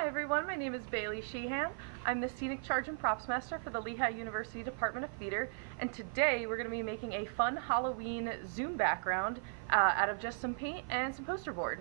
Hi everyone, my name is Bailey Sheehan. I'm the Scenic Charge and Props Master for the Lehigh University Department of Theater, and today we're going to be making a fun Halloween Zoom background out of just some paint and some poster board.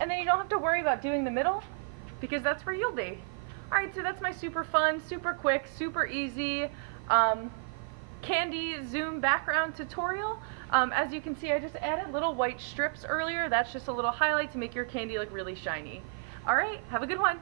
And then you don't have to worry about doing the middle because that's for Yule Day. Alright, so that's my super fun, super quick, super easy candy zoom background tutorial. As you can see, I just added little white strips earlier. That's just a little highlight to make your candy look really shiny. Alright, have a good one.